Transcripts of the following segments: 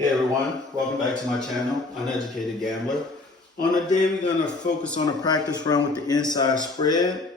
Hey everyone, welcome back to my channel, Uneducated Gambler. On the day we're going to focus on a practice run with the inside spread.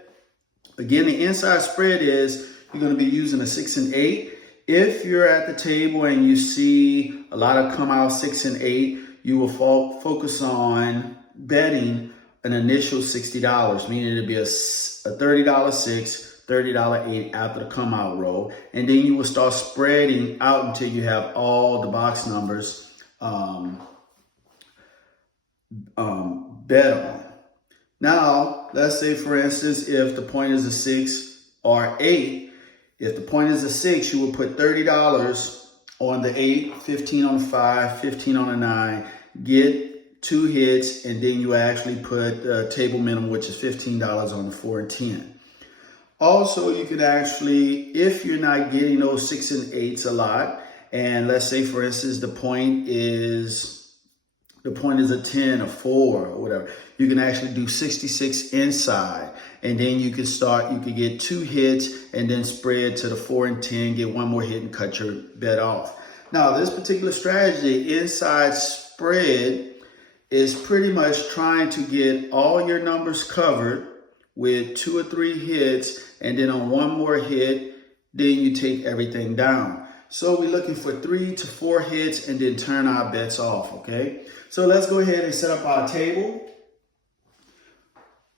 Again, the inside spread is you're going to be using a 6 and 8. If you're at the table and you see a lot of come out 6 and 8, you will focus on betting an initial $60, meaning it'll be a $30 6, $30 8 after the come out roll, and then you will start spreading out until you have all the box numbers bet on. Now, let's say for instance, if the point is a 6 or 8, if the point is a 6, you will put $30 on the 8, 15 on the 5, 15 on the 9, get 2 hits, and then you actually put table minimum, which is $15 on the 4 and 10. Also, you could actually, if you're not getting those 6 and 8s a lot, and let's say for instance the point is a 10, a 4, or whatever, you can actually do 66 inside, and then you could get 2 hits and then spread to the 4 and 10, get 1 more hit and cut your bet off. Now, this particular strategy, inside spread, is pretty much trying to get all your numbers covered with 2 or 3 hits, and then on 1 more hit, then you take everything down. So we're looking for 3 to 4 hits and then turn our bets off, okay? So let's go ahead and set up our table.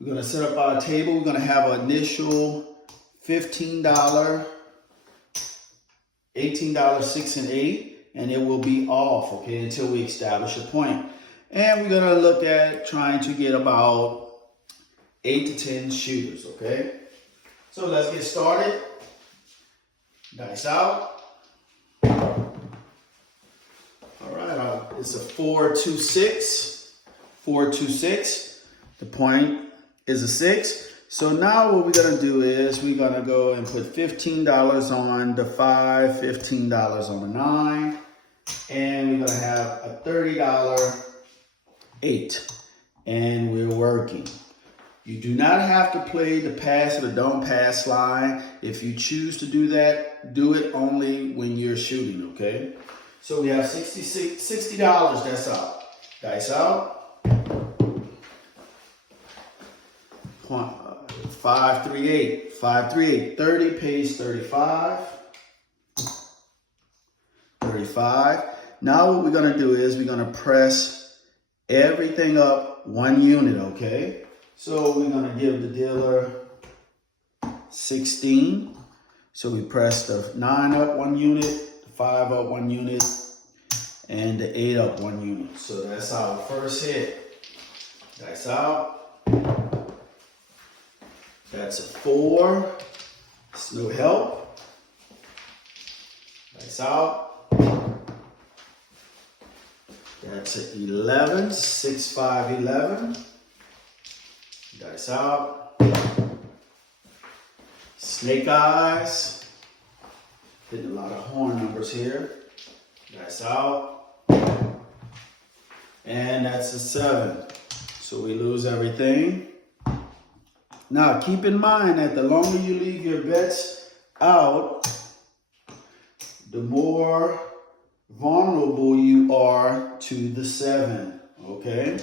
We're gonna set up our table. We're gonna have an initial $15, $18, 6 and 8, and it will be off, okay, until we establish a point. And we're gonna look at trying to get about 8 to 10 shooters, okay? So let's get started. Dice out. All right, it's a 4-2-6. 4-2-6. The point is a 6. So now what we're gonna do is we're gonna go and put $15 on the 5, $15 on the 9, and we're gonna have a $30 8, and we're working. You do not have to play the pass or the don't pass line. If you choose to do that, do it only when you're shooting, okay? So we have $60, that's out. Dice out. 5-3-8, 5-3-8, 30 pays 35. 35. Now what we're gonna do is we're gonna press everything up 1 unit, okay? So we're going to give the dealer 16. So we press the 9 up 1 unit, the 5 up 1 unit, and the 8 up 1 unit. So that's our first hit. Dice out. That's a 4. It's no help. Dice out. That's an 11. 6, 5, 11. Dice out. Snake eyes. Hitting a lot of horn numbers here. Dice out. And that's a 7. So we lose everything. Now keep in mind that the longer you leave your bets out, the more vulnerable you are to the 7. Okay?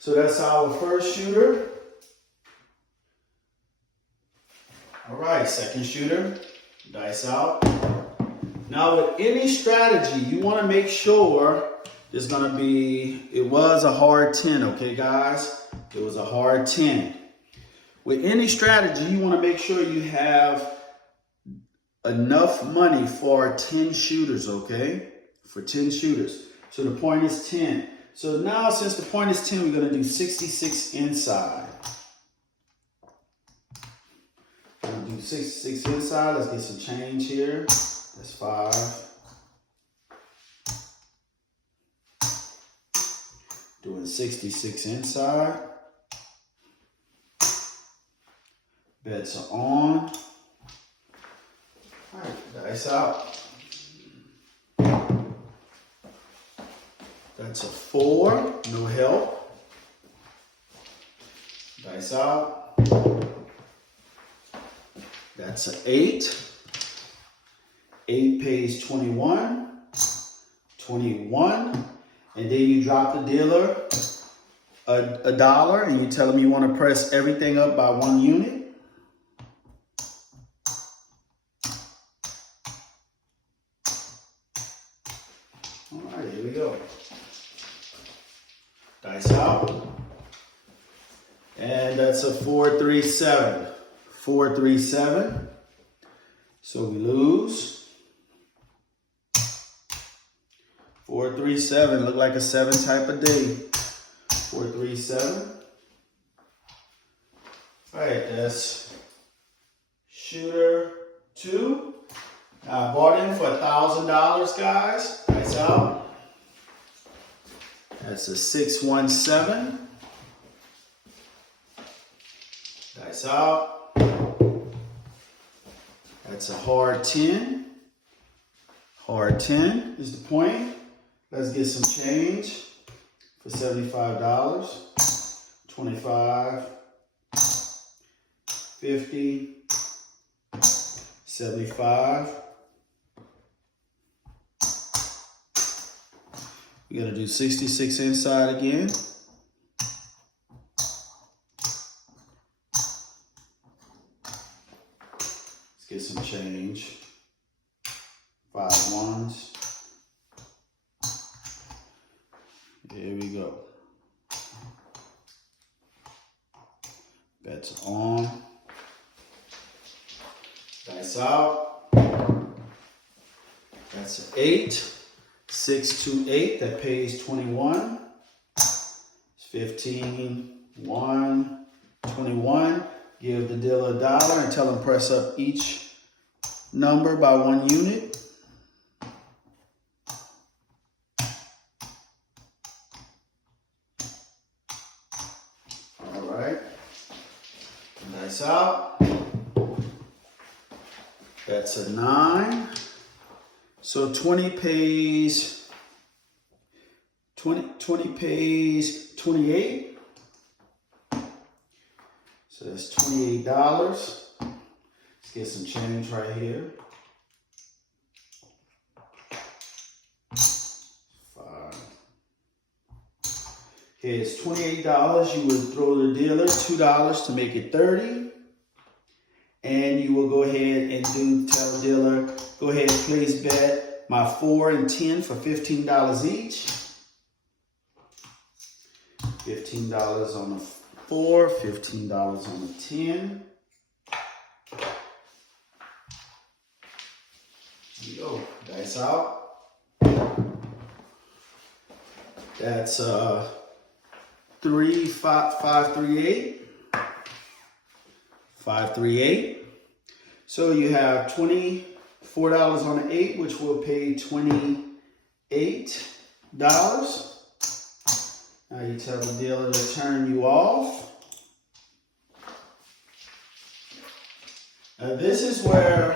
So that's our first shooter. All right, second shooter, dice out. Now with any strategy, you want to make sure there's going to be, it was a hard 10, okay guys? It was a hard 10. With any strategy, you want to make sure you have enough money for 10 shooters, okay? For 10 shooters. So the point is 10. So now since the point is 10, we're going to do 66 inside. Do 66 inside. Let's get some change here. That's 5. Doing 66 inside. Bets are on. All right, dice out. That's a 4. No help. Dice out. That's an 8. 8 pays 21. 21. And then you drop the dealer a dollar and you tell them you want to press everything up by 1 unit. All right, here we go. Dice out. And that's a 4-3-7. 4-3-7. So we lose. 4-3-7. Look like a 7 type of day. 4-3-7. All right, that's shooter 2. Now I bought in for $1,000, guys. Dice out. That's a 6-1-7. Dice out. That's a hard 10. Hard 10 is the point. Let's get some change for $75. 25, 50, 75. We gotta do 66 inside again. Let's get some change. 5 ones. Here we go. Bets on. Dice out. That's an 8. 6-2-8. That pays 21. It's 15, 1, 21. Give the dealer a dollar and tell them press up each number by 1 unit. All right. Dice out. That's a 9. So 20 pays 20 pays 28. So that's $28. Let's get some change right here. 5. Okay, it's $28. You would throw the dealer $2 to make it 30. And you will go ahead and tell the dealer, go ahead and please bet my 4 and 10 for $15 each. $15 on the 4, $15 on the 10. Here you go. Dice out. That's 3, 5, 5, 3, 8. 5, 3, 8. So you have $24 on the 8, which will pay $28. Now you tell the dealer to turn you off. Now this is where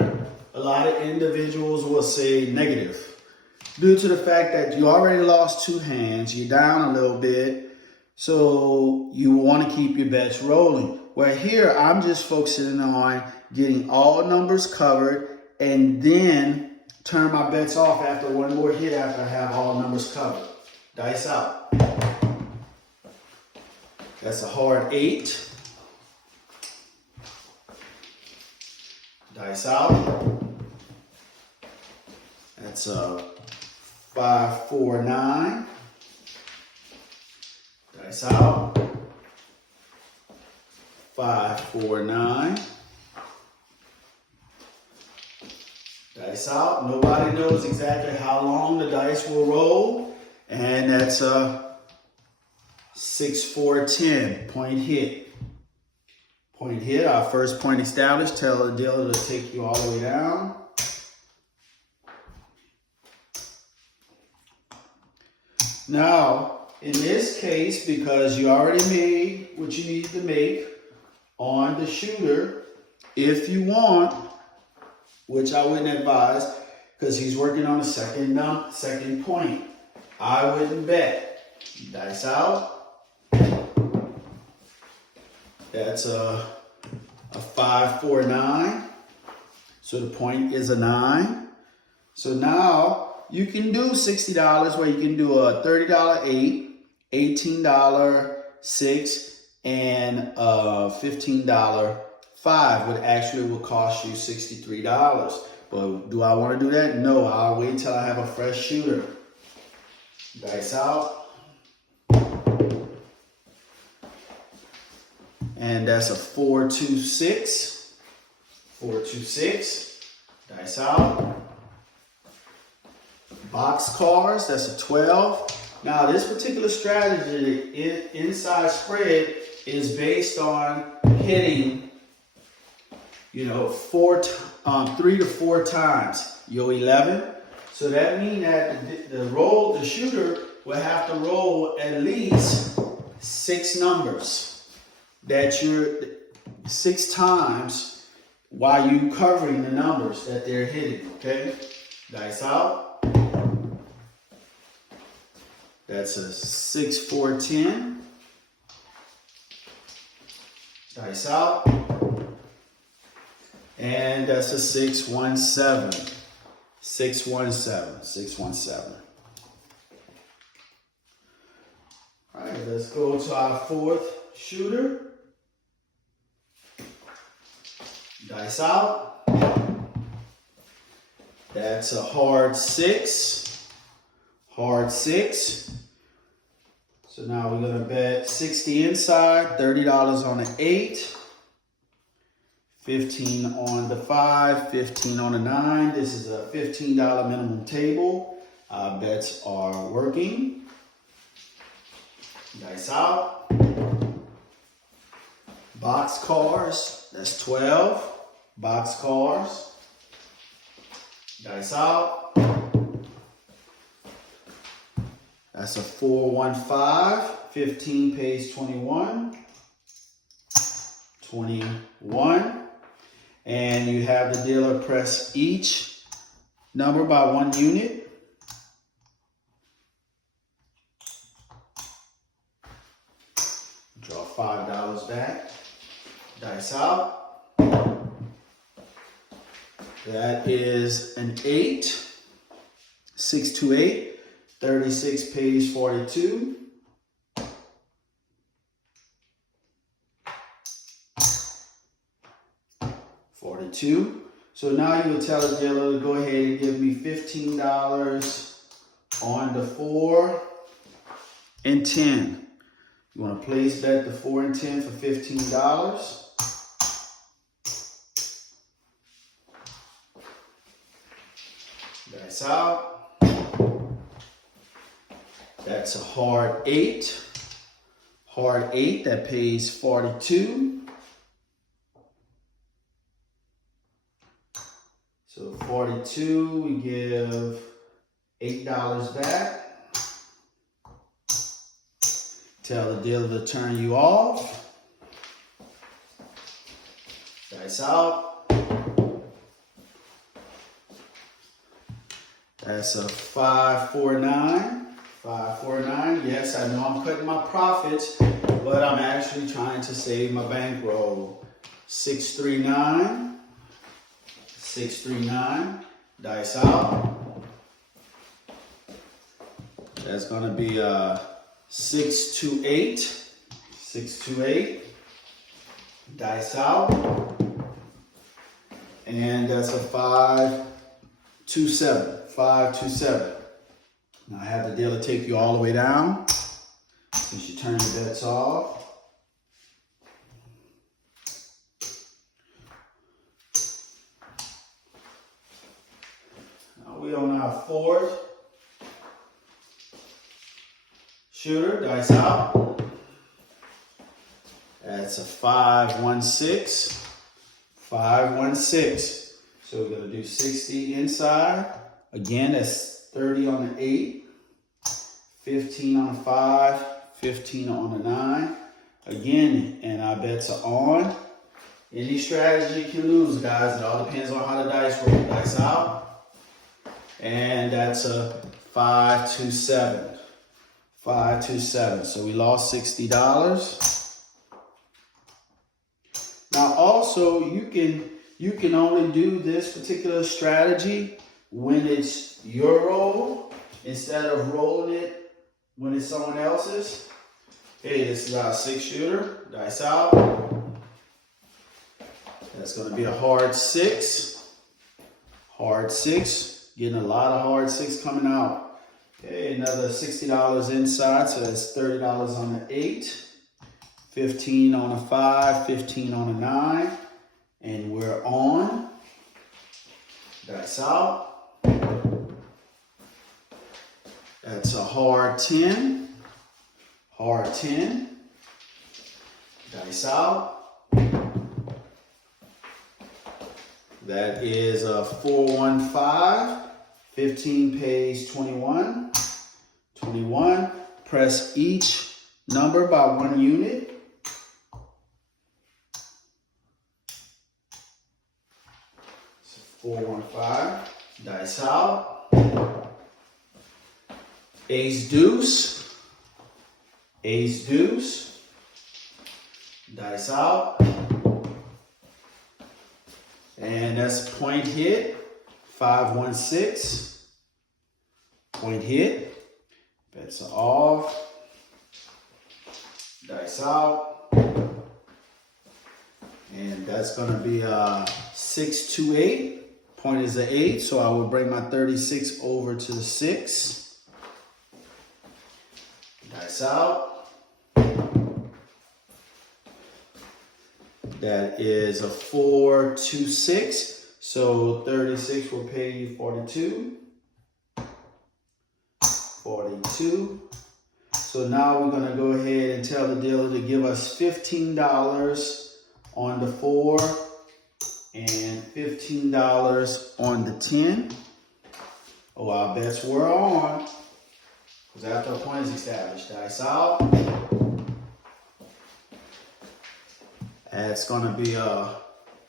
a lot of individuals will say negative. Due to the fact that you already lost 2 hands, you're down a little bit, so you want to keep your bets rolling. Where here, I'm just focusing on getting all numbers covered and then turn my bets off after 1 more hit after I have all numbers covered. Dice out. That's a hard 8. Dice out. That's a 5, 4, 9. Dice out. 5, 4, 9. Dice out. Nobody knows exactly how long the dice will roll. And that's a 6, 4, 10. Point hit. Point hit. Our first point established. Tell the dealer to take you all the way down. Now, in this case, because you already made what you needed to make on the shooter, if you want, which I wouldn't advise, because he's working on a second point, I wouldn't bet. Dice out. That's a 5, 4, 9. So the point is a 9. So now you can do $60 where you can do a $30 8, $18 6, and a $15 5, which actually will cost you $63. But do I want to do that? No, I'll wait till I have a fresh shooter. Dice out. And that's a 4-2-6. 4-2-6. Dice out. Box cars, that's a 12. Now this particular strategy, inside spread, is based on hitting, 3 to 4 times your 11. So that means that the shooter will have to roll at least 6 numbers. That you're 6 times while you covering the numbers that they're hitting, okay? Dice out. That's a 6-4-10. Dice out. And that's a 6-1-7. 6-1-7. 6-1-7. All right, let's go to our 4th shooter. Dice out. That's a hard 6. Hard 6. So now we're going to bet 60 inside, $30 on the 8, 15 on the 5, 15 on the 9. This is a $15 minimum table. Bets are working. Dice out. Box cars, that's 12. Box cars. Dice out. That's a 4-1-5. 15 pays 21. 21. And you have the dealer press each number by 1 unit. Draw $5 back. Dice out. That is an 8. 6-2-8. 36 pays 42. So now you would tell the dealer to go ahead and give me $15 on the 4 and 10. You want to place bet the 4 and 10 for $15. That's out. That's a hard 8. Hard 8 that pays 42. So 42, we give $8 back. Tell the dealer to turn you off. Dice out. That's a 5-4-9. 5-4-9. Yes, I know I'm cutting my profits, but I'm actually trying to save my bankroll. 6-3-9. 6-3-9. Dice out. That's going to be a 6-2-8. 6-2-8. Dice out. And that's a 5-2-7. 5-2-7. Now I have the dealer take you all the way down since you turn your bets off. Now we on our 4th shooter. Dice out. That's a 5-1-6. 5-1-6. So we're going to do 60 inside. Again, that's 30 on the 8, 15 on the 5, 15 on the 9. Again, and our bets are on. Any strategy you can lose, guys. It all depends on how the dice roll. Dice out. And that's a 5-2-7. 5-2-7. So we lost $60. Now also, you can only do this particular strategy when it's your roll instead of rolling it when it's someone else's. Okay, this is our 6-shooter. Dice out. That's going to be a hard 6. Hard 6. Getting a lot of hard 6 coming out. Okay, another $60 inside, so that's $30 on the 8. 15 on a 5, 15 on a 9. And we're on. Dice out. That's a hard 10. Hard 10. Dice out. That is a 415. 15 pays 21. 21. Press each number by 1 unit. So 415. Dice out. Ace deuce. Ace deuce. Dice out. And that's point hit. 516. Point hit. Bets are off. Dice out. And that's going to be a 628. Point is an 8, so I will bring my 36 over to the 6. Dice out. That is a 426. So 36 will pay you 42. 42. So now we're going to go ahead and tell the dealer to give us $15 on the 4 and $15 on the 10. Oh, our bets were on. Because after a point is established, dice out. That's going to be a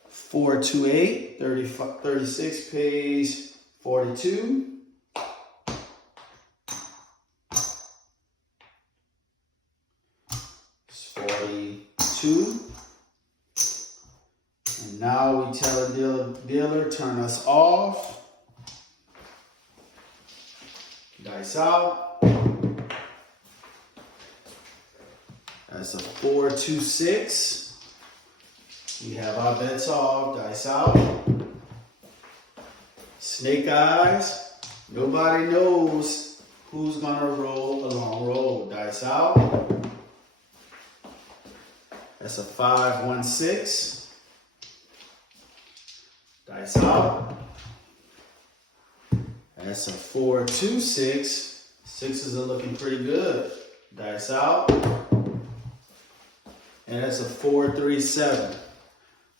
428. 36 pays 42. It's 42. And now we tell the dealer, turn us off. Dice out. That's a 426. We have our bets off. Dice out. Snake eyes. Nobody knows who's gonna roll a long roll. Dice out. That's a 516. Dice out. That's a 426. Sixes are looking pretty good. Dice out. And that's a 437.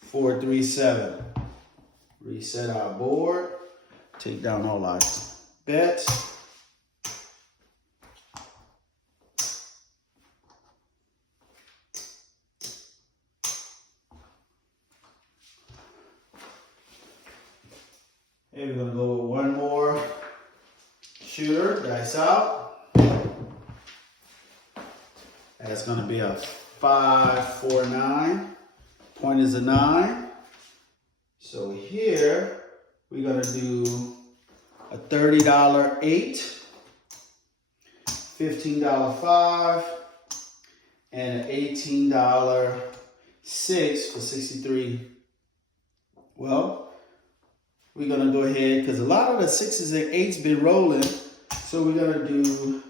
437. Reset our board. Take down all our bets. And we're going to go with one more shooter. Dice out. That's going to be a 549. Point is a 9. So here we're going to do a $30 8, $15 5, and an $18 6 for 63. Well, we're going to go ahead because a lot of the 6s and 8s been rolling. So we're going to do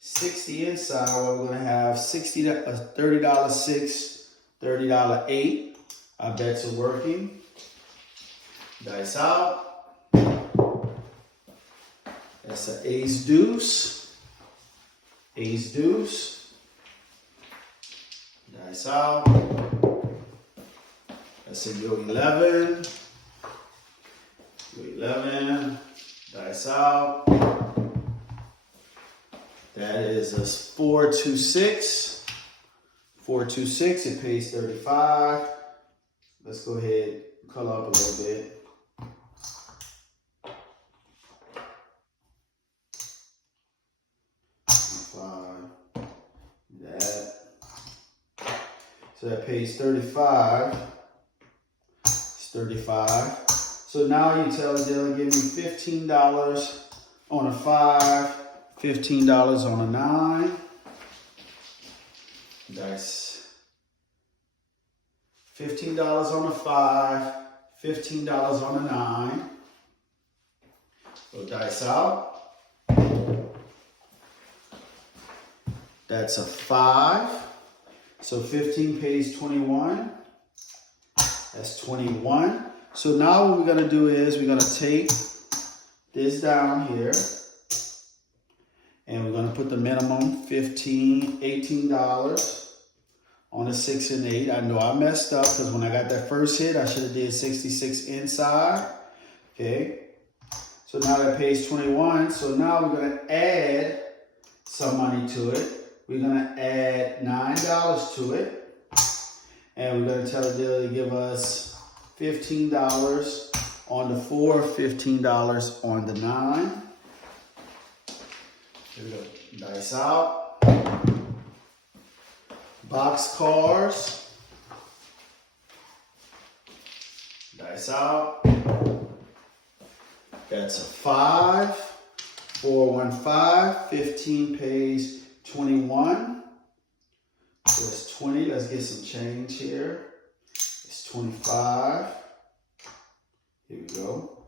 60 inside where we're going to have $30 6, $30 8. Our bets are working. Dice out. That's an ace deuce. Ace deuce. Dice out. That's a go 11. Go 11. Dice out. That is a 426. 426. It pays 35. Let's go ahead and color up a little bit. That. So that pays 35. It's 35. So now you tell the dealer, give me $15 on a 5, $15 on a 9. Dice. $15 on a 5, $15 on a 9. Go dice out. That's a 5. So 15 pays 21. That's 21. So now what we're going to do is we're going to take this down here. And we're going to put the minimum $18 on a 6 and 8. I know I messed up because when I got that first hit, I should have did 66 inside. Okay. So now that pays 21. So now we're going to add some money to it. We're going to add $9 to it. And we're going to tell the dealer to give us $15 on the 4, $15 on the 9. Here we go. Dice out. Box cars. Dice out. That's a 5. 4, 1, 5. 15 pays 21. So it's 20. Let's get some change here. It's 25. Here we go.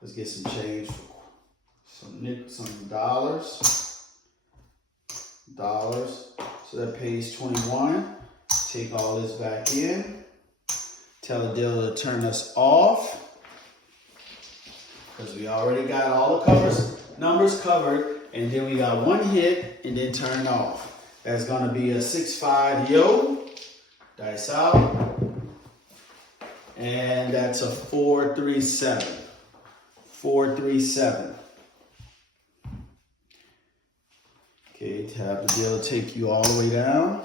Let's get some change for some dollars. So that pays 21. Take all this back in. Tell the dealer to turn us off. Because we already got all the numbers covered. And then we got one hit and then turn off. That's going to be a 6-5 yo. Dice out. And that's a 4-3-7. 4-3-7. Okay, have the dealer take you all the way down.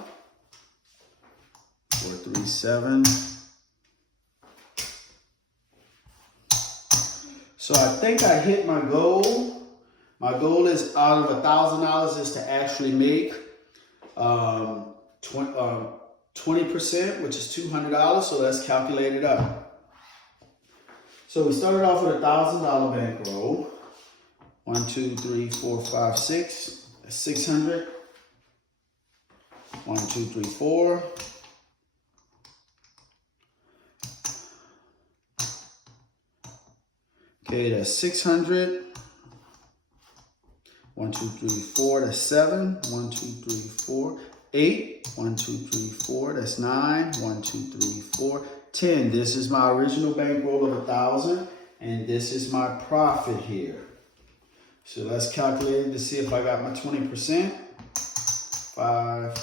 4-3-7. So I think I hit my goal. My goal is out of $1,000 is to actually make 20%, which is $200. So let's calculate it up. So we started off with a $1,000 bankroll. 1, 2, 3, 4, 5, 6. That's 600. 1, 2, 3, 4. Okay, that's 600. 1, 2, 3, 4, that's 7. 1, 2, 3, 4, 8. 1, 2, 3, 4, that's 9. 1, 2, 3, 4, 10. This is my original bankroll of 1,000, and this is my profit here. So let's calculate it to see if I got my 20%. 5.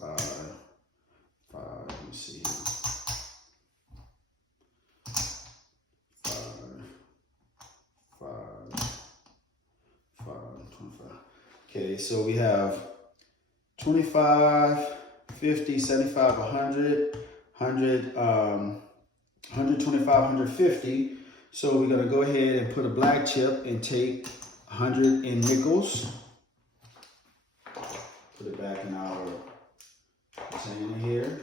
5. Let me see here. 25. Okay, so we have 25, 50, 75, 100, 125, 150. So we're going to go ahead and put a black chip and take 100 in nickels. Put it back in our container here.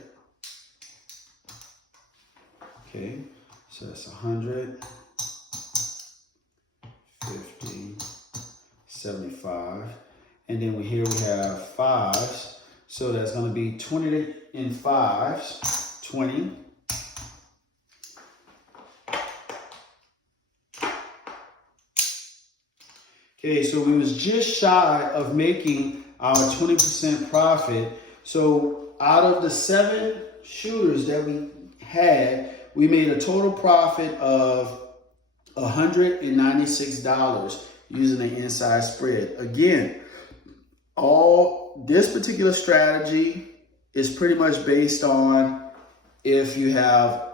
Okay, so that's 100, 50, 75. And then here we have 5s. So that's going to be 20 in 5s, 20. Okay, so we was just shy of making our 20% profit. So out of the 7 shooters that we had, we made a total profit of $196 using the inside spread. Again, this particular strategy is pretty much based on if you have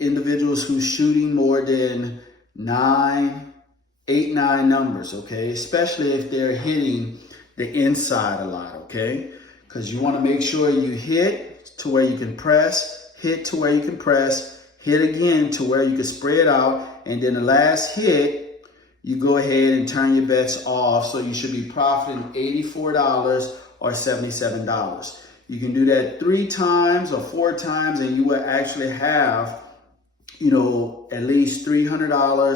individuals who's shooting more than 8, 9 numbers, okay? Especially if they're hitting the inside a lot, okay? Because you want to make sure you hit to where you can press, hit to where you can press, hit again to where you can spread out, and then the last hit, you go ahead and turn your bets off. So you should be profiting $84 or $77. You can do that 3 times or 4 times and you will actually have, at least $300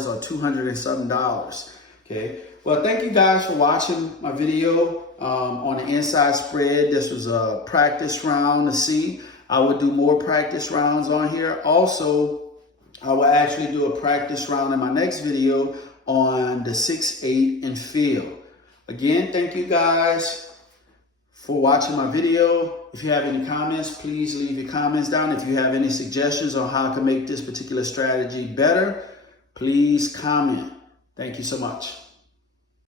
or $200 and something dollars. Okay. Well, thank you guys for watching my video on the inside spread. This was a practice round to see. I would do more practice rounds on here. Also, I will actually do a practice round in my next video on the 6, 8, and field. Again, thank you guys for watching my video. If you have any comments, please leave your comments down. If you have any suggestions on how I can make this particular strategy better, please comment. Thank you so much.